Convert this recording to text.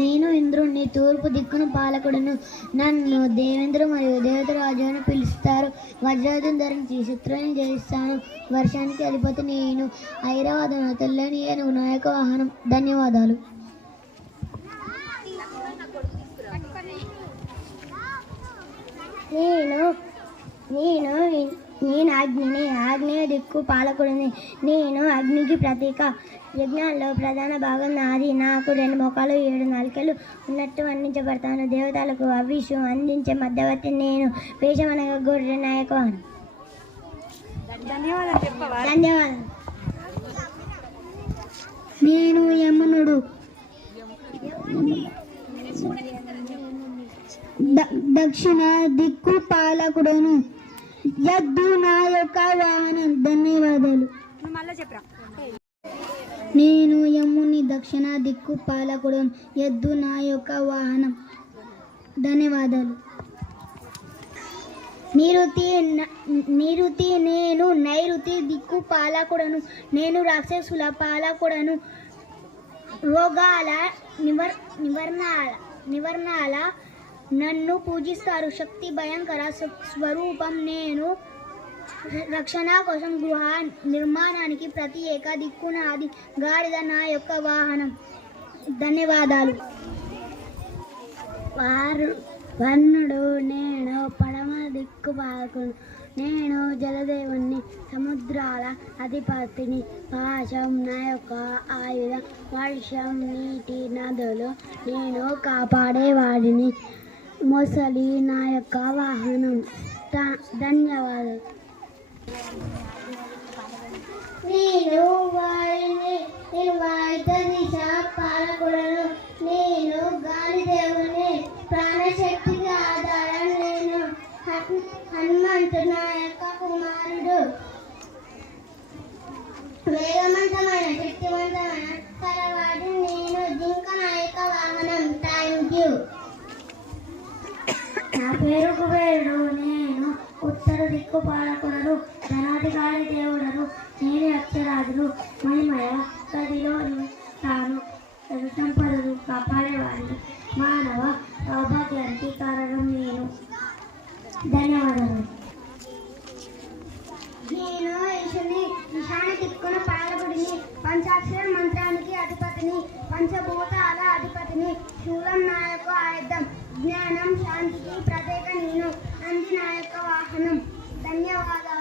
నేను ఇంద్రుణ్ణి, తూర్పు దిక్కును పాలకుడును. నన్ను దేవేంద్ర మరియు దేవతరాజు అని పిలుస్తారు. వజ్రాయుధం ధరించి శత్రువుని జయిస్తాను. వర్షానికి అధిపతి నేను. ఐరావతను తెల్లని ఏనుగు నా యొక్క వాహనం. ధన్యవాదాలు. నేను అగ్నిని, ఆగ్నేయ దిక్కు పాలకుడిని. నేను అగ్నికి ప్రతీక. యజ్ఞాల్లో ప్రధాన భాగం నాది. నాకు 2 ముఖాలు 7 నాలుకలు ఉన్నట్టు వర్ణించబడతాను. దేవతలకు అవిషు అందించే మధ్యవర్తి నేను. వేషమనగా గొర్రె నాయకు. ధన్యవాదాలు. నేను యమునుడు. దక్షిణ దిక్కు పాలకుడును. ఎద్దు నా యొక్క వాహనం. ధన్యవాదాలు. నేను యముని, దక్షిణ దిక్కు పాలకుడును. ఎద్దు నా యొక్క వాహనం. ధన్యవాదాలు. నిరుతి నేను నైరుతి దిక్కు పాలకుడను. నేను రాక్షసుల పాలకుడను. రోగాల నివారణాల నన్ను పూజిస్తారు. శక్తి భయంకర స్వరూపం నేను. రక్షణ కోసం గృహ నిర్మాణానికి ప్రత్యేక దిక్కు నాది. గాడిద నా యొక్క వాహనం. ధన్యవాదాలు. వర్ణుడు నేను పడమ దిక్కు పాలకుడు. నేను జలదేవుణ్ణి, సముద్రాల అధిపతిని. పాశం నా యొక్క ఆయుధం. వర్షం, నీటి, నదులు నేను కాపాడేవాడిని. మొసలి నా యొక్క వాహనం. ధన్యవాదాలు. నేను వాయుత దిశ పాలకుడను. నేను గాలి దేవుని, ప్రాణశక్తికి ఆధారం నేను. హనుమంతు నా యొక్క కుమారుడు. వేగవంతమైన శక్తివంతమైన తలవాడి నేను. జింక నా యొక్క వాహనం. Thank you. నా పేరు కుబేరుడు. నేను ఉత్తర దిక్కు పాలకుడను. ధనాధికారి దేవుడను. నేను అక్షరాజులు. మహిమయ గదిలో తాను సంపదను కాపాడేవాడిని. మానవ సౌభాగ్యానికి కారణం నేను. ధన్యవాదాలు. నేను ఈశాన్య దిక్కున పాలకుడిని. పంచాక్షర మంత్రానికి అధిపతిని. పంచభూతాల అధిపతిని. శూలం నా యొక్క ఆయుధం. జ్ఞానం శాంతికి ప్రత్యేక నేను. నంది నా యొక్క వాహనం. ధన్యవాదాలు.